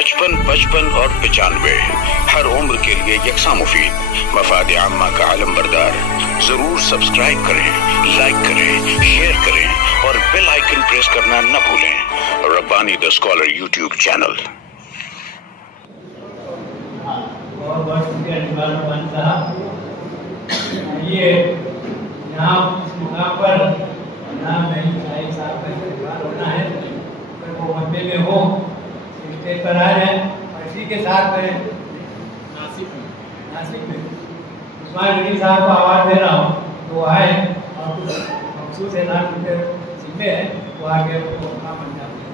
55 55 और 95 हर उम्र के लिए यकसा मुफीद, मफाद आम्मा का आलम बरदार। जरूर सब्सक्राइब करें, लाइक करें, शेयर करें और बेल आइकन प्रेस करना न भूलें। Rabbani the scholar YouTube channel. बहुत बहुत शुक्रिया रब्बानी साहब। ये यहाँ इस मुकाम पर नाम नहीं शाही साहब का इस्तेमाल होना है, अगर वो मध्य में हो स्टेज पर आ जाए। और इसी के साथ में नासिक में उस्मान गनी साहब को आवाज़ दे रहा हूँ, तो आए और कुछ मखसूस ऐलान उनके सीखे हैं, वो आगे वो काम बन जाते हैं।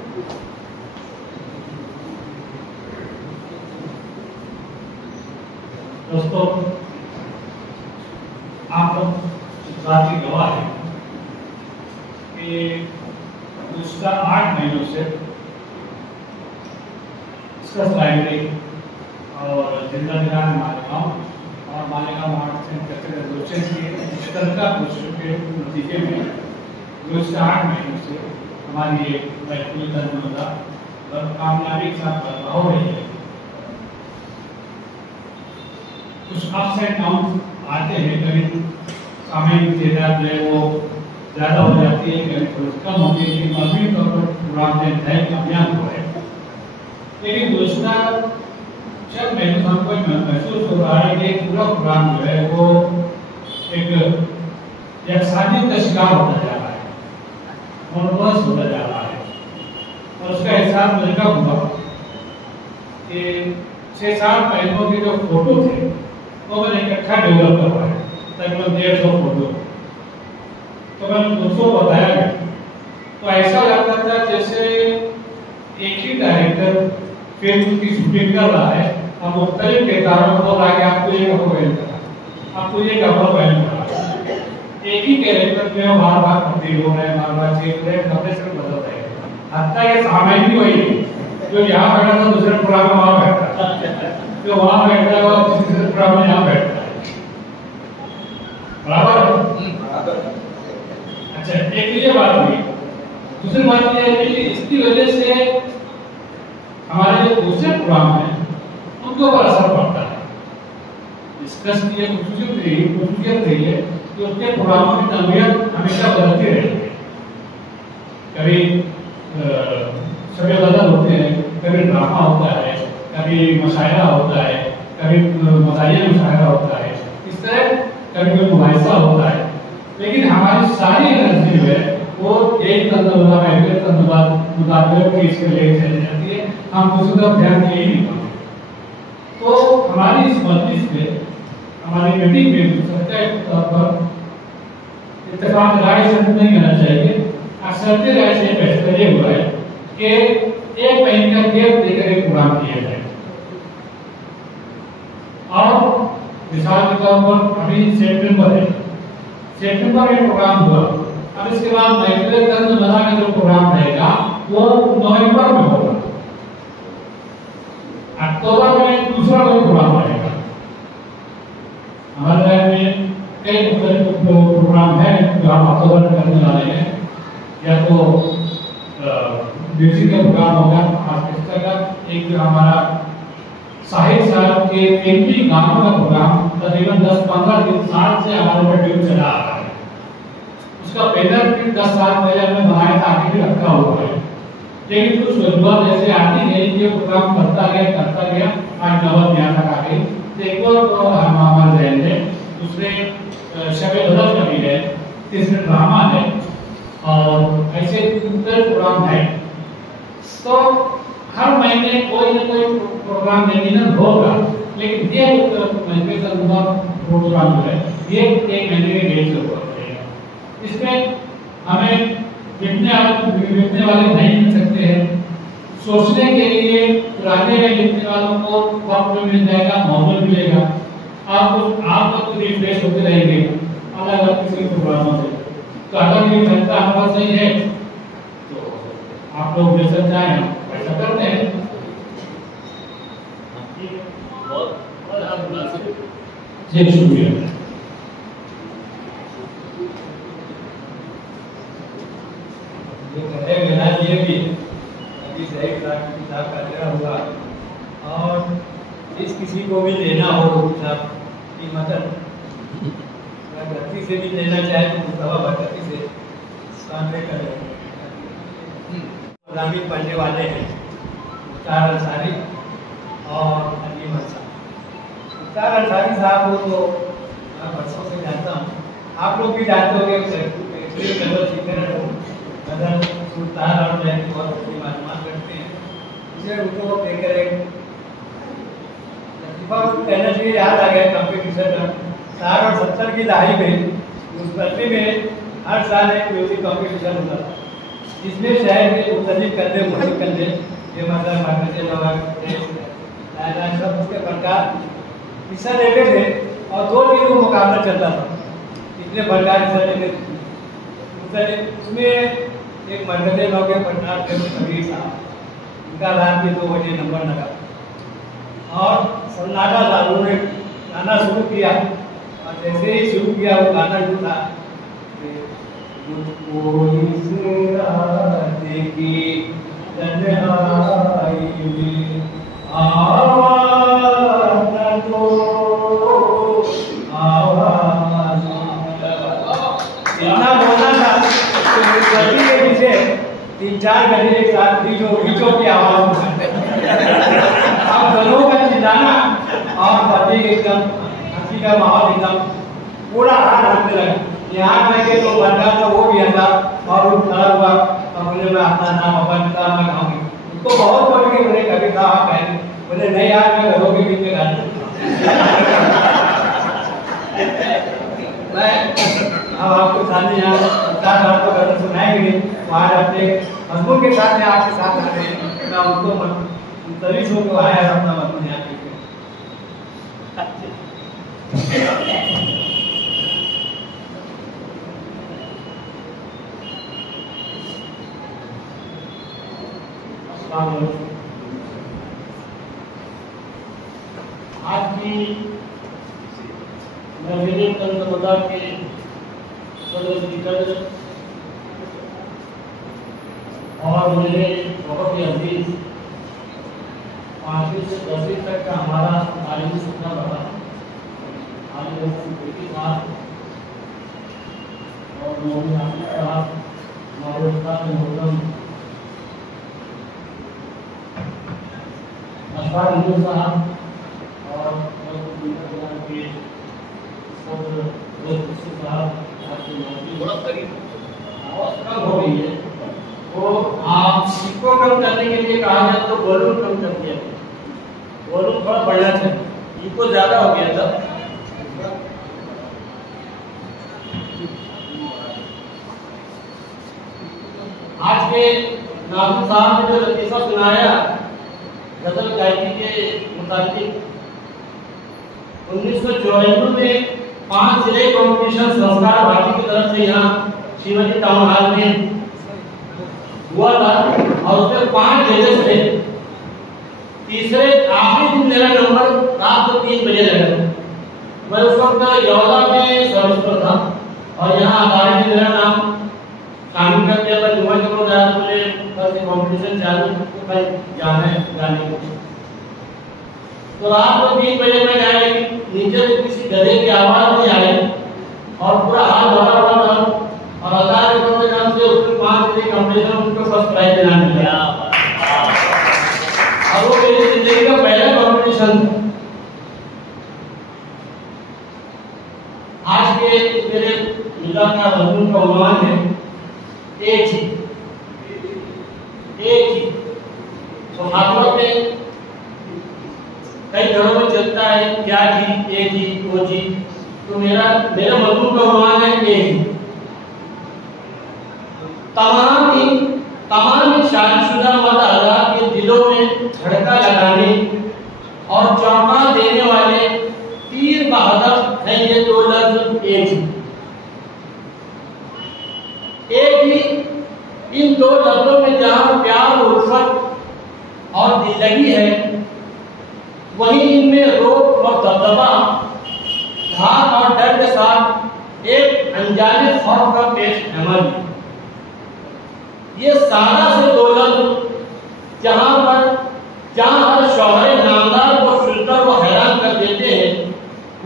दोस्तों, आप लोग इस बात की गवाह है कि पिछले 8 महीनों से स्कस लाइब्रेरी और जिला निगरान मालिकाओं और मालिकाओं रेजोल्यूशन की मुश्तरका कोशिशों के नतीजे में पिछले 8 महीनों से हमारी ये लाइब्रेरी तंजीमदा और कामयाबी के साथ बर्पा हो रही है। कुछ अप्स एंड डाउन आते हैं, कभी सामयिक की तादाद जो है वो ज़्यादा हो जाती है, कभी थोड़ी कम होती है, लेकिन मजबूत तौर पर प्रोग्राम तय कामयाब हुआ है। लेकिन दूसरा 6 महीनों से हमको महसूस हो रहा है कि पूरा प्रोग्राम जो है वो एक साजिश का शिकार होता जा रहा है, मोनोटोनस होता जा रहा है। और उसका एहसास मुझे कब हुआ कि 6-7 महीनों के जो फोटो थे वो मैंने इकट्ठा डेवलप करवाया, तकरीबन 150 फोटो। तो मैंने दोस्तों को बताया गया, तो ऐसा लगता था जैसे एक ही डायरेक्टर फिल्म की शूटिंग कर रहा है, अब मुख्तलिफ किरदारों को बोल रहा है कि आपको ये कपड़ा पहन करा, आपको ये कपड़ा पहन करा। एक ही कैरेक्टर में बार बार तब्दील हो रहे हैं, बार बार चेंज हो रहे हैं, कपड़े से बदल रहे हैं। हत्ता ये सामयिक ही वही है, जो यहाँ बैठा था दूसरे प्रोग्राम में वहाँ बैठता है, जो वहाँ बैठता है वो दूसरे प्रोग्राम में यहाँ बैठता है। बराबर है? अच्छा, एक ये बात हुई। दूसरी बात यह है कि इसकी वजह से हमारे जो दूसरे प्रोग्राम हैं उनके ऊपर असर पड़ता है। डिस्कस की एक खुसूसियत रही है कि उसके प्रोग्रामों की तनवीयत हमेशा बदलती रहती है। कभी शब बदल होते हैं, कभी ड्रामा होता है, कभी मुशायरा होता है, कभी मज़ाहिया मुशायरा होता है, इस तरह कभी कोई मुबाहिसा होता है। लेकिन हमारी सारी एनर्जी जो है वो एक मुताबिक की इसके लिए चली जाती है, हम दूसरी तरफ ध्यान दे ही नहीं पाते। तो हमारी इस मजलिस में, हमारी मीटिंग में सबका तौर पर इत्तेफाक राय से नहीं होना चाहिए, अक्सर राय से फैसला ये हुआ है कि 1 महीने का गैप देकर एक प्रोग्राम किया जाए। और मिसाल के तौर पर अभी सितंबर में प्रोग्राम हुआ, अब इसके बाद महफिल तंज़-ए-मज़ा का जो प्रोग्राम रहेगा वो नवंबर में होगा। अक्टूबर में दूसरा कोई प्रोग्राम रहेगा। हमारे लाइफ में कई मुख्तलिफ प्रोग्राम हैं जो हम अक्टूबर में करने वाले हैं। या तो म्यूजिक का प्रोग्राम होगा, ऑर्केस्ट्रा का, एक जो हमारा साहिब साहब के फिल्मी गानों का प्रोग्राम तकरीबन 10-15 दिन साल से हमारे ड्यूब चला आ रहा है। उसका बैनर भी 10 साल पहले हमने बनाया था, आगे भी रखा हुआ है। लेकिन कुछ वजूहत ऐसे आती है कि प्रोग्राम करता गया, आज नवत यहाँ तक आ गई। एक और हमारे जहन में दूसरे शब बदल का भी है, तीसरे ड्रामा है और ऐसे प्रोग्राम है। तो हर महीने कोई न कोई प्रोग्राम यकीनन होगा, लेकिन ये महफिल तंज़-ए-मज़ा प्रोग्राम जो है ये 1 महीने के गेट से हुआ है। इसमें हमें लिखने वाले नहीं मिल सकते हैं, सोचने के लिए पुराने में लिखने वालों को वक्त भी मिल जाएगा, मौका मिलेगा। आप तो रिफ्रेश होते रहेंगे अलग अलग किसी प्रोग्रामों से। तो अगर ये फैसला हमारा सही है तो आप लोग जैसा चाहें ऐसा करते हैं। जी शुक्रिया। ये भी अभी सही किताब का हुआ जिस किसी को भी लेना हो साहब की मदद, गति से भी लेना चाहे तो मुस्तफा भगती से कांटेक्ट करें। गुलामी पढ़ने वाले हैं मुख्तार अंसारी और अली मसा। मुख्तार अंसारी साहब को तो मैं बरसों से जानता हूँ, आप लोग भी जानते होंगे। गजल सुल्तान और जैन बहुत अच्छी मालूमात करते हैं, इसलिए उनको देकर एक कहना चाहिए याद आ गया। कंपटीशन 60 और 70 की दहाई में मुस्तफी में हर साल एक म्यूजिक कंपटीशन होता था, जिसमें शहर में मुख्तलिफ कंधे मुख्तलिफ कंधे बेमतलब मरकज़ लोग सब उसके प्रकार हिस्सा लेते थे और 2 दिन वो मुकाबला चलता था। इतने प्रकार हिस्सा लेते थे उसमें एक मरकज़ लोग के पटना के कबीर साहब, उनका रात के 2 बजे नंबर लगा और सन्नाटा था। उन्होंने गाना शुरू किया और जैसे ही शुरू किया वो गाना जो था इतना बोलना था तो गली के पीछे 3-4 गली एक साथ रीचो की आवाज अब दोनों का चिल्लाना और गली एकदम हंसी का माहौल एकदम पूरा हाथ रखने लगा। यहाँ लगे तो बंदा तो वो भी हंसा और वो खड़ा हुआ और बोले मैं अपना नाम अपन का मैं खाऊंगी। उसको बहुत बोल के बोले कभी था आप कहने बोले नहीं यार मैं घरों के बीच में गाना मैं अब आपको सामने यहाँ साथ आपको गजल सुनाएंगे। आज अपने मजमून के साथ में आपके साथ आ रहे हैं, मैं उनको सभी सो को आया अपना मजमून यहाँ पे। आज की महफिल तंज़ के सदर स्पीकर और मेरे बहुत ही अजीज 5वीं से 10वीं तक का हमारा तालीमी सफर रहा। आलिम बेटी साहब और मौलवी आसिफ साहब, मौलवी मोहतरम अशफाक नूर साहब और कम हो गई है तो आप इसको कम करने के लिए कहा जाए तो वॉल्यूम कम कर दिया, वॉल्यूम थोड़ा बढ़ना चाहिए, इको ज्यादा हो गया था। आज के नाज़िम साहब ने जो लतीफ़ा सुनाया गजल गायकी के मुताबिक 1994 में 5 जिले कॉम्पिटिशन संस्कार भारती की तरफ से यहाँ श्रीमती टाउन हॉल में हुआ था और उसमें 5 जजेस थे। तीसरे आखिरी दिन मेरा नंबर रात को 3 बजे लगा। मैं उस वक्त यौला में सर्विस पर था और यहाँ अदालत में मेरा नाम शामिल कर दिया था। जुम्मे के रोज आया मुझे बस कॉम्पिटिशन चालू तो भाई जाना है गाने को। तो रात को 3 बजे में गया, लेकिन नीचे से किसी गधे की आवाज नहीं आई और पूरा हाल भरा हुआ था और अल्लाह के फजल से उसके 5 दिन कॉम्पिटिशन उनको फर्स्ट प्राइज देना मिला। और वो मेरी जिंदगी का पहला कॉम्पिटिशन था। आज के मेरे मिला का मजमून का उन्वान है एक ही तो हाथों में कई घरों में चलता है क्या जी ए जी ओ जी, तो मेरा मजमून का उन्वान है ए जी। तमाम शादीशुदा मर्द हज़रात के दिलों में धड़का लगाने और चौंका देने वाले तीर बहादुर है ये 2 लफ्ज़ एक ही। इन 2 लफ्ज़ों में जहां प्यार उल्फत और दिल लगी है, वहीं इनमें रोक और दबदबा, धाक और डर के साथ एक अनजाने खौफ का पेश अमल। ये सारा से 2 लफ्ज़ जहां हर शौहर नामदार को फिल्टर व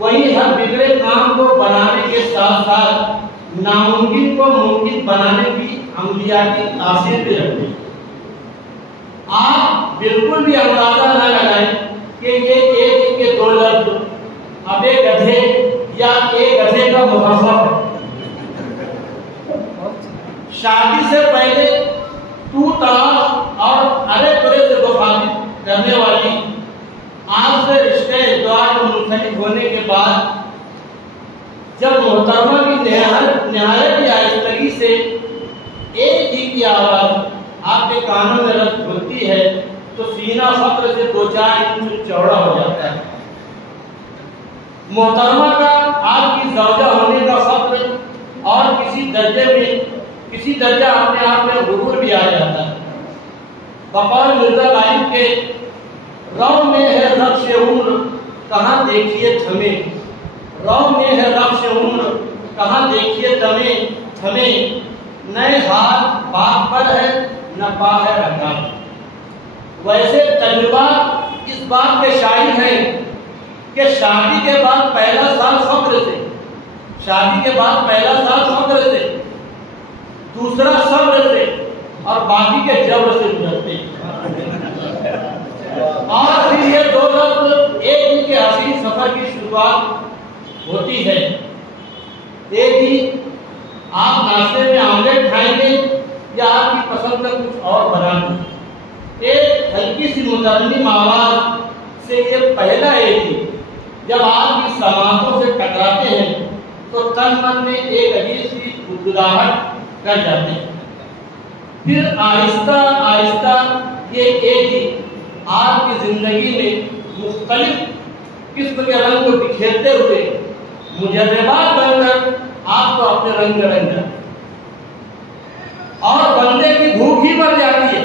वही हर बिगड़े काम को बनाने के साथ साथ नामुमकिन को मुमकिन बनाने की अमलियाती तासीर भी रखते हैं। आप बिल्कुल भी अंदाजा न लगाएं कि ये एक ही के दो लफ्ज अब एक गधे या एक गधे का मुखफ़फ़ है। शादी से पहले तू तलाक और अरे तुरे से गुफ्ताखोरी करने वाली आज से रिश्ते द्वार मुंसलिक होने के बाद जब मोहतरमा की निहायत आहिस्तगी से एक ही की आवाज आपके कानों में रस घुलती है तो सीना फक्र से 2-4 इंच चौड़ा हो जाता है। मोहतरमा का आपकी ज़ौजा होने का फक्र और किसी दर्जा अपने आप में गुरूर भी आ जाता है। बकौल मिर्जा गालिब के रौ में है रक्श उम्र कहाँ देखिए थमे, रौ में है रक्श उम्र कहाँ देखिए थमे, नए हाथ बात पर है न पा है रखा। वैसे तजुर्बा इस बात के शाहिद है कि शादी के बाद पहला साल फक्र से, शादी के बाद पहला साल फक्र से, दूसरा सब्र से और बाकी के जब्र से गुजरते हैं। और फिर ये दो लफ्ज एक दिन के हसीन सफर की शुरुआत होती है। एक ही आप नाश्ते में आमलेट खाएंगे या आपकी पसंद का कुछ और बनाएंगे। एक हल्की सी मुतरन्निम आवाज से ये पहला एक ही जब आपकी समातों से टकराते हैं तो तन मन में एक अजीब सी गुदगुदाहट कर जाते हैं। फिर आहिस्ता आहिस्ता ये एक ही आपकी जिंदगी में मुख्तलिफ किस्म के रंग को बिखेरते हुए मुजर्रबात बनकर आपको अपने रंग में रंग जाते और बंदे की भूख ही मर जाती है।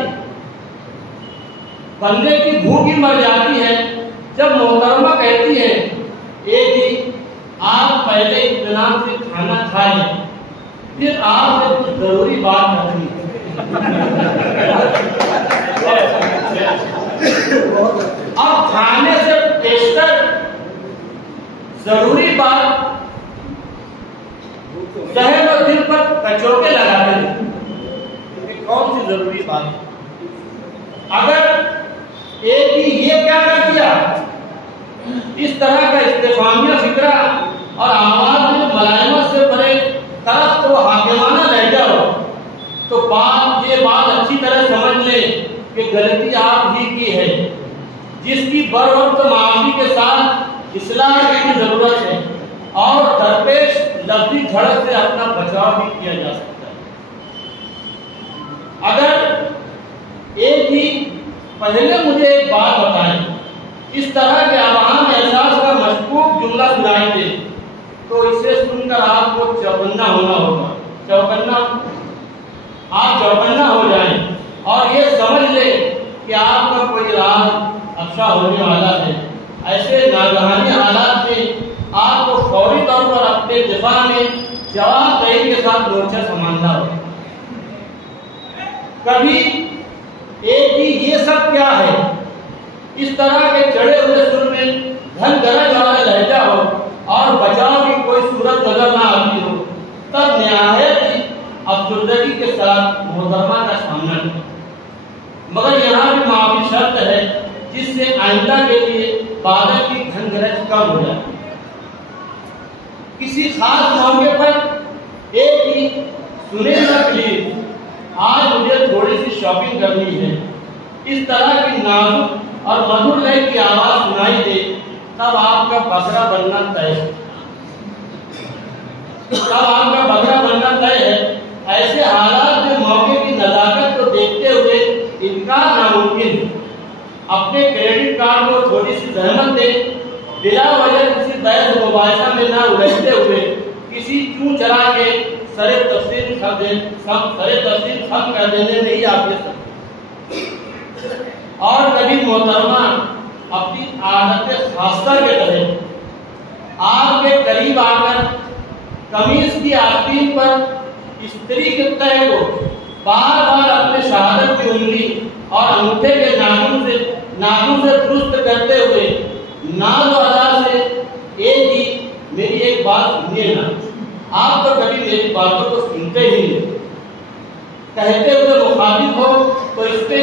बंदे की भूख ही मर जाती है जब मोहतरमा कहती है एक ही आप पहले इत्मीनान से खाना खाएं, फिर आपसे कुछ जरूरी बात करनी है। अब खाने से पेशतर जरूरी बात जहन और दिल पर कचोके लगाते हैं। कौन सी जरूरी बात? अगर एक ही ये क्या कर दिया, इस तरह का इस्तेफामिया फिक्रा और आवाज में मलाइमत से भरे तरफ तो हाकिमाना लहजा हो तो ये बात अच्छी तरह समझ ले कि गलती आप ही की है, जिसकी बरवक्त माफी के साथ इस्लाह की जरूरत है और दरपेश लफ्जी झड़प से अपना बचाव भी किया जा सकता है। अगर एक ही पहले मुझे एक बात बताएं, इस तरह के आवाम एहसास का मशकूक जुमला सुनाई दे तो इसे सुनकर आपको चौकन्ना होना होगा। आप चौकन्ना हो जाएं और ये समझ ले कि आपका कोई राज अफशा होने वाला है। ऐसे नागहानी हालात में आपको फौरी तौर पर अपने दिफा में जवाबदेही के साथ मोर्चा संभालना होगा। कभी एक ही ये सब क्या है, इस तरह के चढ़े हुए सुर में धन गरज वाला लहजा हो और बचाव की कोई सूरत नजर ना आती हो, तब निहायत अफसरदगी के साथ मोहतरमा का सामना करें। मगर यहाँ भी माफी शर्त है जिससे आइंदा के लिए बादल की धन गरज कम हो जाए। किसी खास मौके पर एक ही सुने ना प्लीज, आज मुझे थोड़ी सी शॉपिंग करनी है, इस तरह की नाजुक और मधुर लय की आवाज सुनाई दे, तब आपका बकरा बनना तय है। तब आपका बकरा बनना तय है। ऐसे हालात में मौके की नजाकत को देखते हुए इनकार नामुमकिन है। अपने क्रेडिट कार्ड को थोड़ी सी जहमत दे, बिला वजह किसी बहस मुबाहिसा में ना उलझते हुए किसी चूं चरा के सरे तफसील खत्म कर देने में ही आप ये सब। और कभी मोहतरमा अपनी आदत खासा के तरह आपके करीब आकर कमीज की आस्तीन पर स्त्री के तय को बार बार अपने शहादत की उंगली और अंगूठे के नाखून से दुरुस्त करते हुए नाज़ और अदा से एक ही आप तो कभी मेरी बातों को सुनते ही नहीं, कहते हुए मुखालिफ हो तो इससे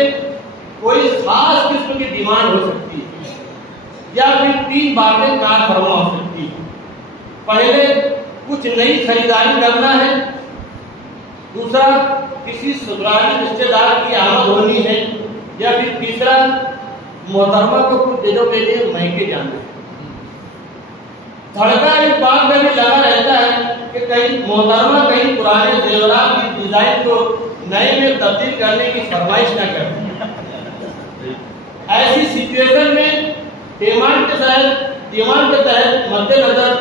कोई खास किस्म की डिमांड हो सकती है या फिर 3 बातें कार फरमा हो सकती है। पहले कुछ नई खरीदारी करना है, दूसरा किसी ससुराली रिश्तेदार की आमद होनी है, या फिर तीसरा मोहतरमा को कुछ दिनों के लिए मैके जाना है। धड़का इस बात में भी लगा रहता है कि कहीं मोहतरमा कहीं पुराने जेवरात की डिजाइन को नए में तब्दील करने की फरमाइश न करती। ऐसी सिचुएशन में डिमांड के मद्देनजर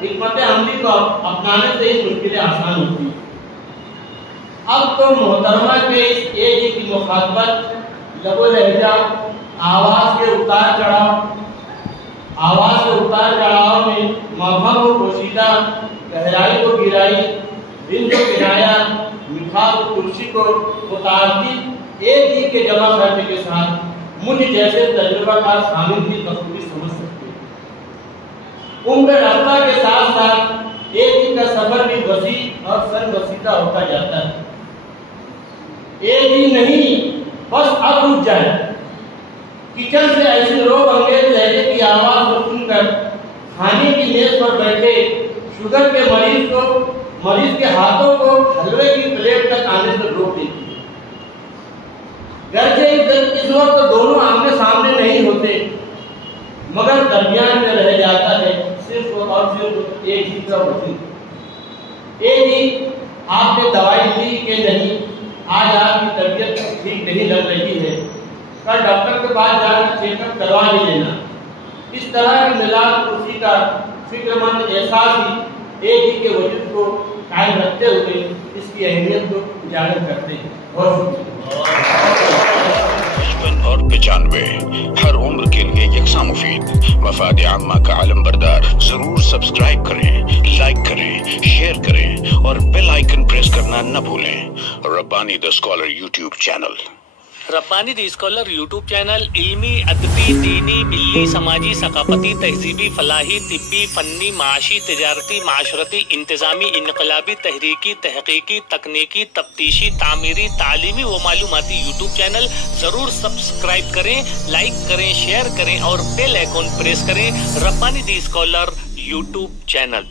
हिकमत अमली को अपनाने से ही मुश्किलें आसान होती है। अब तो मोहतरमा के इस एज की मुखातबत, लबो लहजा, आवाज के उतार चढ़ाव में मफहम को पोशीदा, गहराई को गिराई, दिल को किराया, मिठास को कुर्सी को मुताबिक एक ही के जमा करने के साथ मुझ जैसे तजुर्बाकार शामिल भी बखूबी समझ सकते हैं। उम्र रफ्ता के साथ साथ एक ही का सफर भी वसी और सरवसीदा होता जाता है। एक ही नहीं, बस अब रुक जाए। किचन से ऐसी रोब अंगेज लहजे की आवाज को सुनकर खाने की मेज पर बैठे शुगर के मरीज के हाथों को हलवे की प्लेट तक आने से रोक देती है। घर से इस वक्त दोनों आमने सामने नहीं होते, मगर दरमियान में रह जाता है सिर्फ और सिर्फ एक ही का वजूद। एक ही आपने दवाई ली कि नहीं, आज आपकी तबीयत ठीक नहीं लग रही है, कल डॉक्टर के पास जाकर चेकअप करवा ही लेना। इस तरह की मिलाद खुशी का फिक्रमंद एहसास ही एक ही के वजूद को कायम रखते हुए इसकी अहमियत को उजागर करते हैं। बहुत 55 और 95 हर उम्र के लिए यकसा मुफीद। मफाद आम्मा का आलम बरदार। जरूर सब्सक्राइब करें, लाइक करें, शेयर करें और बेल आइकन प्रेस करना न भूलें। Rabbani the scholar YouTube channel. Rabbani the scholar YouTube channel इल्मी, अदबी, दीनी, मिल्ली, समाजी, सकाफती, तहजीबी, फलाही, तिब्बी, फन्नी, माशी, तिजारती, माशरती, इंतजामी, इनकलाबी, तहरीकी, तहकीकी, तकनीकी, तफ्तीशी, तामीरी, तालीमी व मालूमाती यूट्यूब चैनल जरूर सब्सक्राइब करें, लाइक करें, शेयर करें और बेल आइकन प्रेस करें। Rabbani the scholar YouTube channel.